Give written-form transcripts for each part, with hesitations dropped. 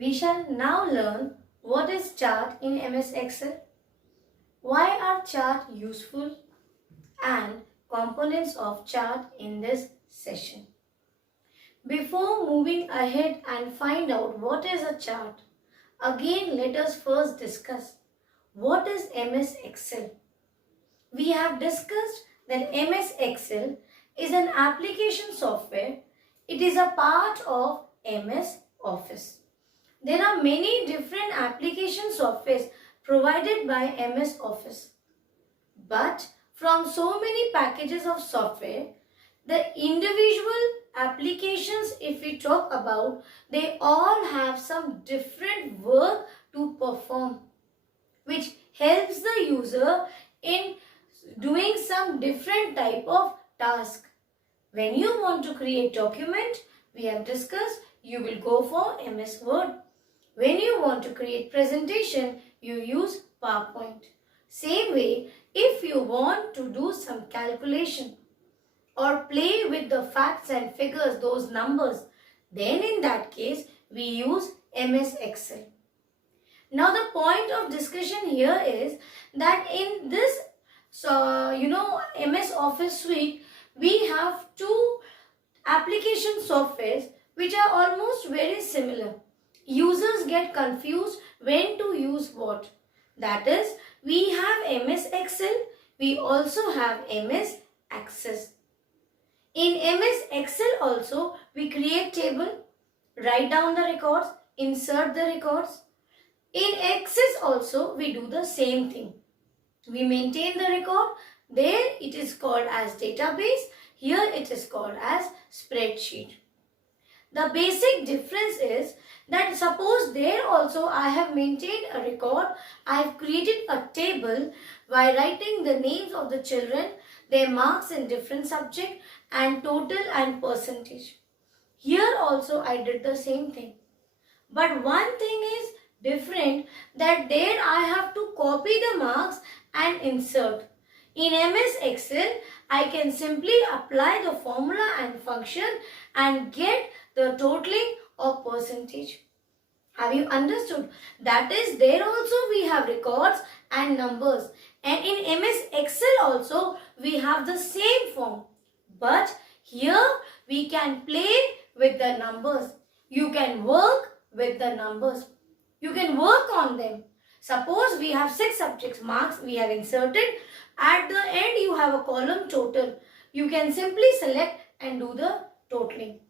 We shall now learn what is chart in MS Excel, why are chart useful, and components of chart in this session. Before moving ahead and find out what is a chart, again let us first discuss what is MS Excel. We have discussed that MS Excel is an application software. It is a part of MS Office. There are many different application softwares provided by MS Office. But from so many packages of software, the individual applications, if we talk about, they all have some different work to perform, which helps the user in doing some different type of task. When you want to create document, we have discussed, you will go for MS Word. When you want to create presentation, you use PowerPoint. Same way, if you want to do some calculation or play with the facts and figures, those numbers, then in that case, we use MS Excel. Now the point of discussion here is that in this MS Office suite, we have two application softwares which are almost very similar. Users get confused when to use what. That is, we have MS Excel, we also have MS Access. In MS Excel also, we create table, write down the records, insert the records. In Access also, we do the same thing. We maintain the record. There it is called as database. Here it is called as spreadsheet. The basic difference is that suppose there also I have maintained a record. I have created a table by writing the names of the children, their marks in different subject and total and percentage. Here also I did the same thing. But one thing is different, that there I have to copy the marks and insert. In MS Excel, I can simply apply the formula and function and get the totaling of percentage. Have you understood? That is, there also we have records and numbers. And in MS Excel also, we have the same form. But here we can play with the numbers. You can work with the numbers. You can work on them. Suppose we have 6 subjects marks we have inserted. At the end you have a column total. You can simply select and do the totaling.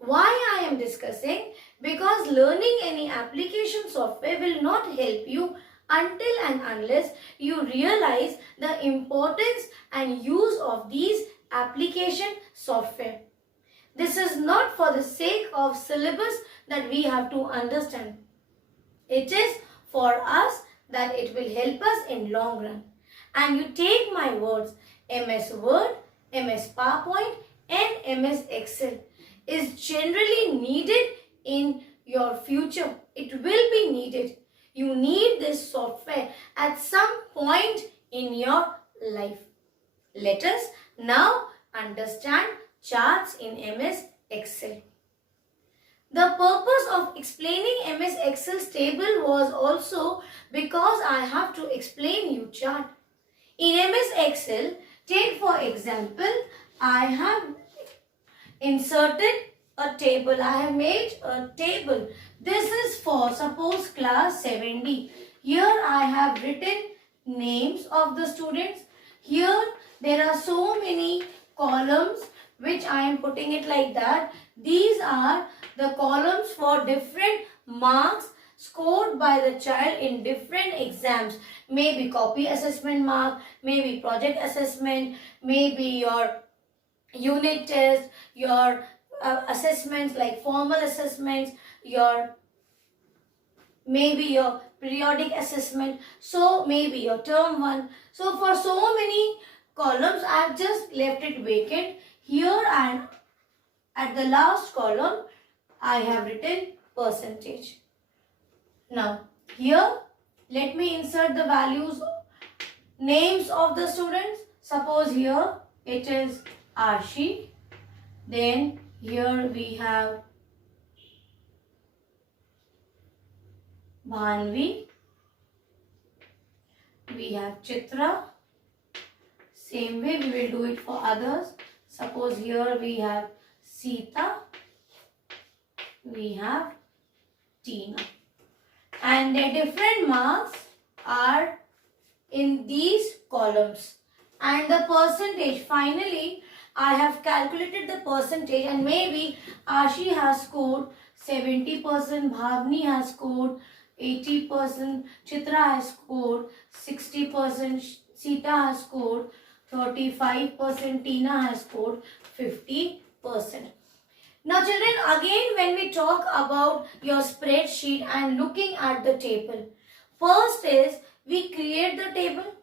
Why I am discussing? Because learning any application software will not help you until and unless you realize the importance and use of these application software. This is not for the sake of syllabus that we have to understand. It is for us that it will help us in long run. And you take my words, MS Word, MS PowerPoint and MS Excel is generally needed in your future. It will be needed. You need this software at some point in your life. Let us now understand charts in MS Excel. The purpose of explaining MS Excel's table was also because I have to explain you chart. In MS Excel, take for example, I have inserted a table. I have made a table. This is for suppose class 7D. Here I have written names of the students. Here there are so many columns which I am putting it like that. These are the columns for different marks scored by the child in different exams. Maybe copy assessment mark, maybe project assessment, maybe your unit test, your assessments like formal assessments, maybe your periodic assessment, so maybe your term 1. So for so many columns I have just left it vacant. Here and at the last column I have written percentage. Now here let me insert the values, names of the students. Suppose here it is Arshi. Then here we have Bhanvi, we have Chitra. Same way we will do it for others. Suppose here we have Sita, we have Tina, and the different marks are in these columns, and the percentage, finally I have calculated the percentage, and maybe Ashi has scored 70%, Bhavni has scored 80%, Chitra has scored 60%, Sita has scored 35%, Tina has scored 50%. Now children, again when we talk about your spreadsheet and looking at the table, first is we create the table,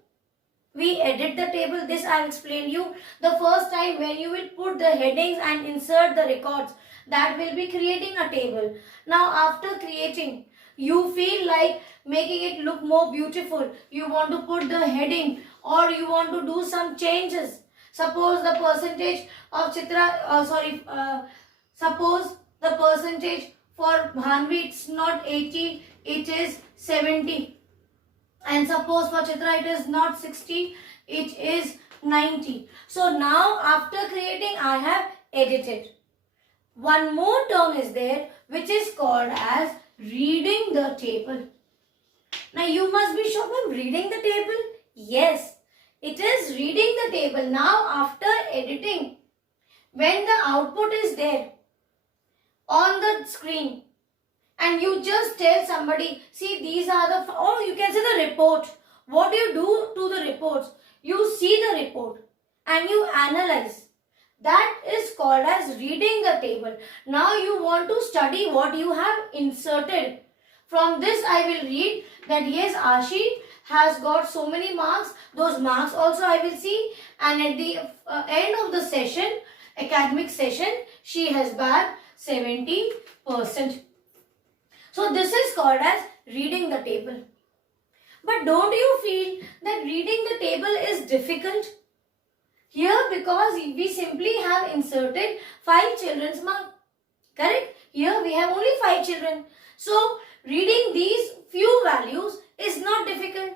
we edit the table. This I will explain you the first time when you will put the headings and insert the records. That will be creating a table. Now after creating, you feel like making it look more beautiful. You want to put the heading or you want to do some changes. Suppose the percentage of suppose the percentage for Bhanvi it's not 80, it is 70. And suppose for Chitra it is not 60, it is 90. So now after creating I have edited. One more term is there which is called as reading the table. Now you must be sure, I'm reading the table. Yes, it is reading the table. Now after editing, when the output is there on the screen, and you just tell somebody, see these are the, or you can say the report. What do you do to the reports? You see the report and you analyze. That is called as reading the table. Now you want to study what you have inserted. From this I will read that yes, Ashi has got so many marks. Those marks also I will see, and at the end of the session, academic session, she has bagged 70%. So this is called as reading the table. But don't you feel that reading the table is difficult? Here because we simply have inserted 5 children's mark. Correct? Here we have only 5 children. So reading these few values is not difficult.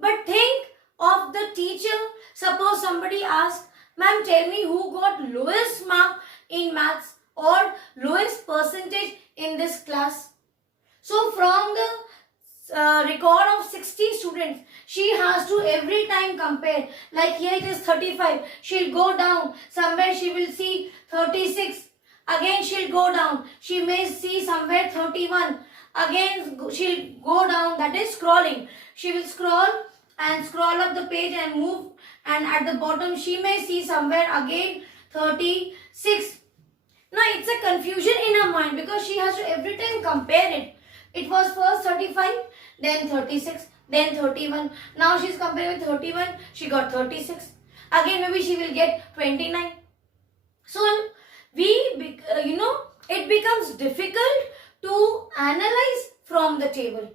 But think of the teacher. Suppose somebody asks, ma'am, tell me who got lowest mark in maths or lowest percentage in this class. So from the record of 60 students, she has to every time compare. Like here it is 35. She'll go down. Somewhere she will see 36. Again she'll go down. She may see somewhere 31. Again she'll go down. That is scrolling. She will scroll and scroll up the page and move. And at the bottom she may see somewhere again 36. Now it's a confusion in her mind because she has to every time compare it. It was first 35, then 36, then 31. Now she's comparing with 31, she got 36. Again maybe she will get 29. So it becomes difficult to analyze from the table.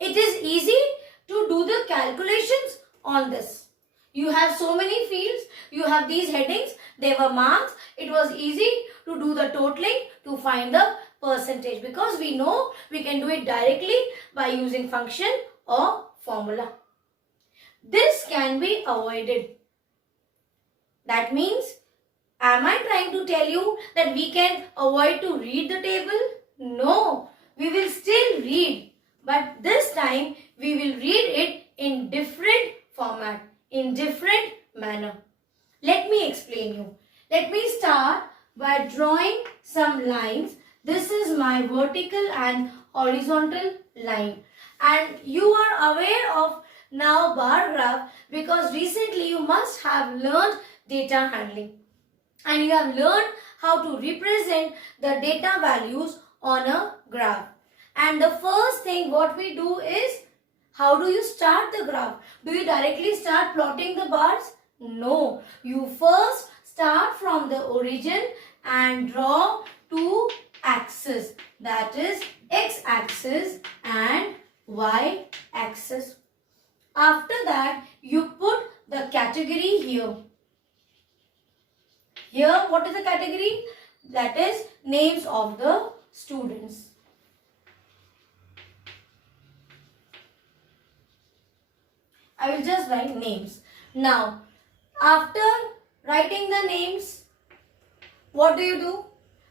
It is easy to do the calculations on this. You have so many fields, you have these headings, they were marks. It was easy to do the totaling to find the percentage because we know we can do it directly by using function or formula. This can be avoided. That means, am I trying to tell you that we can avoid to read the table? No, we will still read, but this time we will read it in different format, in different manner. Let me explain you. Let me start by drawing some lines. This is my vertical and horizontal line. And you are aware of now bar graph because recently you must have learned data handling. And you have learned how to represent the data values on a graph. And the first thing what we do is, how do you start the graph? Do you directly start plotting the bars? No. You first start from the origin and draw two axis, that is x-axis and y-axis. After that you put the category here. Here what is the category? That is names of the students. I will just write names. Now, after writing the names, what do?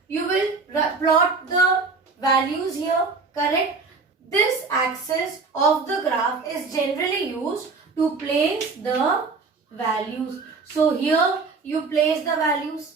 You will plot the values here, correct? This axis of the graph is generally used to place the values. So here you place the values.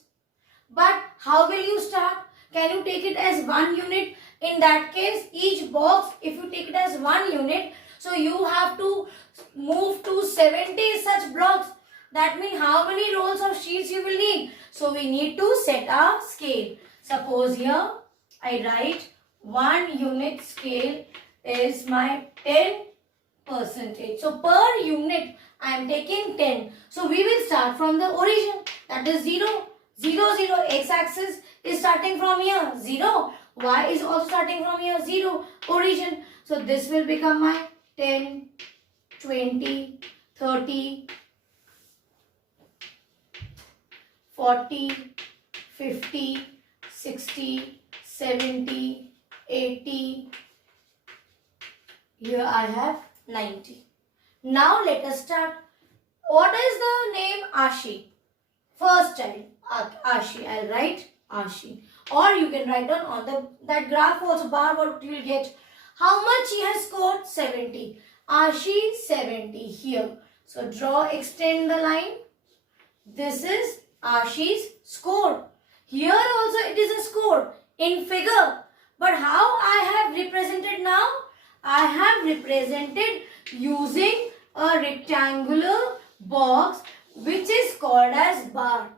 But how will you start? Can you take it as one unit? In that case, each box, if you take it as one unit, so you have to move to 70 such blocks. That means how many rolls of sheets you will need? So we need to set a scale. Suppose here I write 1 unit scale is my 10%. So per unit I am taking 10. So we will start from the origin, that is 0. 0, 0, x-axis is starting from here, 0. Y is also starting from here, 0, origin. So this will become my 10, 20, 30, 40, 50, 60, 70, 80. Here I have 90. Now let us start. What is the name? Ashi. First child, Ashi. I'll write Ashi. Or you can write on that graph also bar what you will get. How much he has scored? 70. Ashi 70 here. So draw, extend the line. This is Ashi's score. Here also it is a score in figure. But how I have represented now? I have represented using a rectangular box which is called as bar.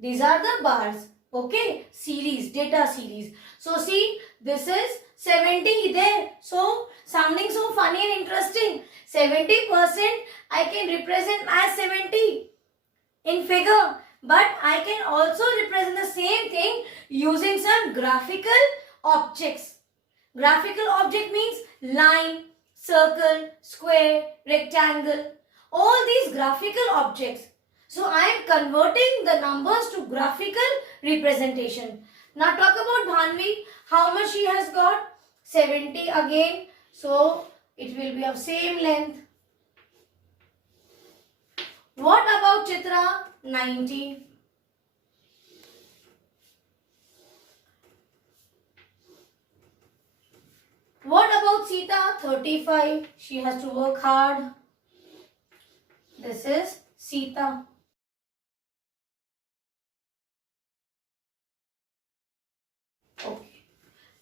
These are the bars. Okay, series, data series. So see, this is 70 there. So sounding so funny and interesting. 70% I can represent as 70 in figure. But I can also represent the same thing using some graphical objects. Graphical object means line, circle, square, rectangle. All these graphical objects. So I am converting the numbers to graphical representation. Now talk about Bhanvi. How much she has got? 70 again. So it will be of same length. What about Chitra? 90. What about Sita? 35. She has to work hard. This is Sita. Okay.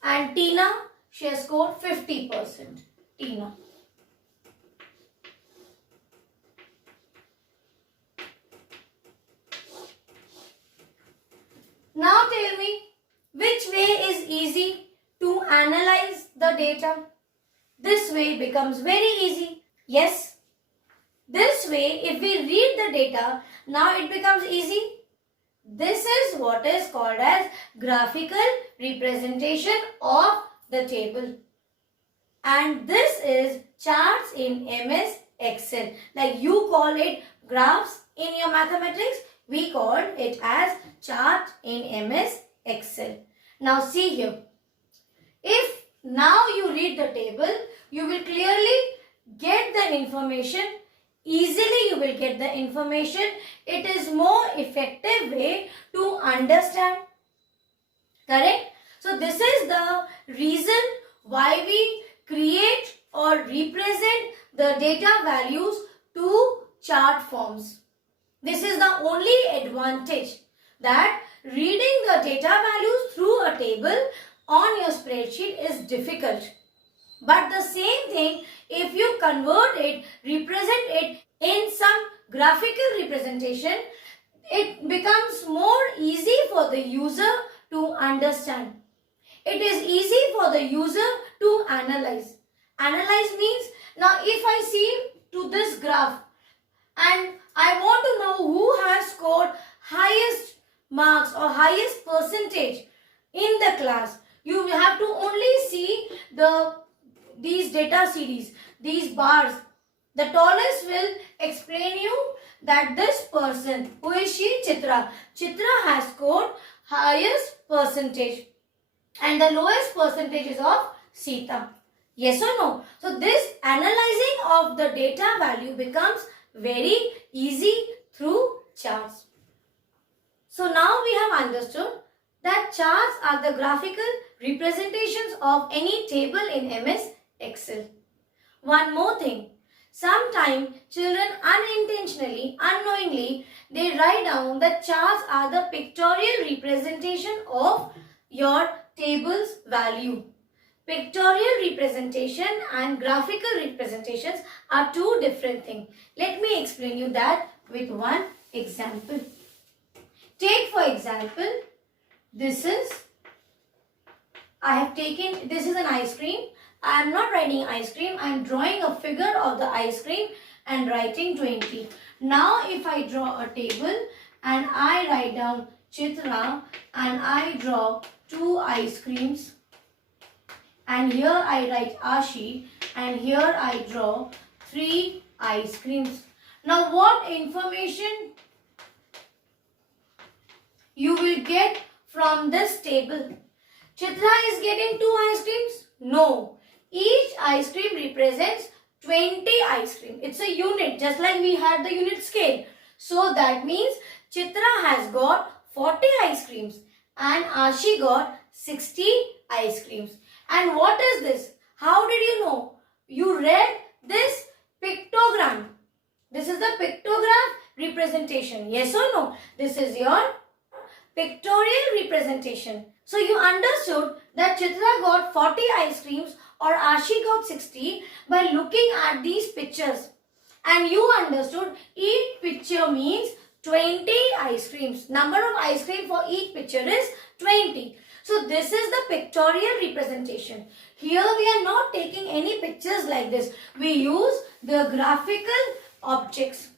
And Tina, she has scored 50%. Tina. Now tell me, which way is easy to analyze the data? This way becomes very easy. Yes. This way, if we read the data, now it becomes easy. This is what is called as graphical representation of the table. And this is charts in MS Excel. Like you call it graphs in your mathematics, we call it as chart in MS Excel. Now see here. If now you read the table, you will clearly get the information. Easily you will get the information. It is more effective way to understand. Correct? So this is the reason why we create or represent the data values to chart forms. This is the only advantage, that reading the data values through a table on your spreadsheet is difficult. But the same thing, if you convert it, represent it in some graphical representation, it becomes more easy for the user to understand. It is easy for the user to analyze. Analyze means, now if I see to this graph and I want to know who has scored highest marks or highest percentage in the class, you have to only see these data series, these bars. The tallest will explain you that this person, who is she? Chitra. Chitra has scored highest percentage and the lowest percentage is of Sita. Yes or no? So this analyzing of the data value becomes very easy through charts. So now we have understood that charts are the graphical representations of any table in MS Excel. One more thing. Sometimes children unintentionally, unknowingly, they write down that charts are the pictorial representation of your table's value. Pictorial representation and graphical representations are two different things. Let me explain you that with one example. Take for example, this is an ice cream. I am not writing ice cream. I am drawing a figure of the ice cream and writing 20. Now if I draw a table and I write down Chitra and I draw 2 ice creams, and here I write Ashi and here I draw 3 ice creams. Now what information you will get from this table? Chitra is getting 2 ice creams? No. Each ice cream represents 20 ice cream. It's a unit, just like we had the unit scale. So that means Chitra has got 40 ice creams and Ashi got 60 ice creams. And what is this? How did you know? You read this pictogram. This is the pictograph representation. Yes or no? This is your pictorial representation. So you understood that Chitra got 40 ice creams or Ashi got 60 by looking at these pictures. And you understood each picture means 20 ice creams. Number of ice cream for each picture is 20. So this is the pictorial representation. Here we are not taking any pictures like this. We use the graphical objects.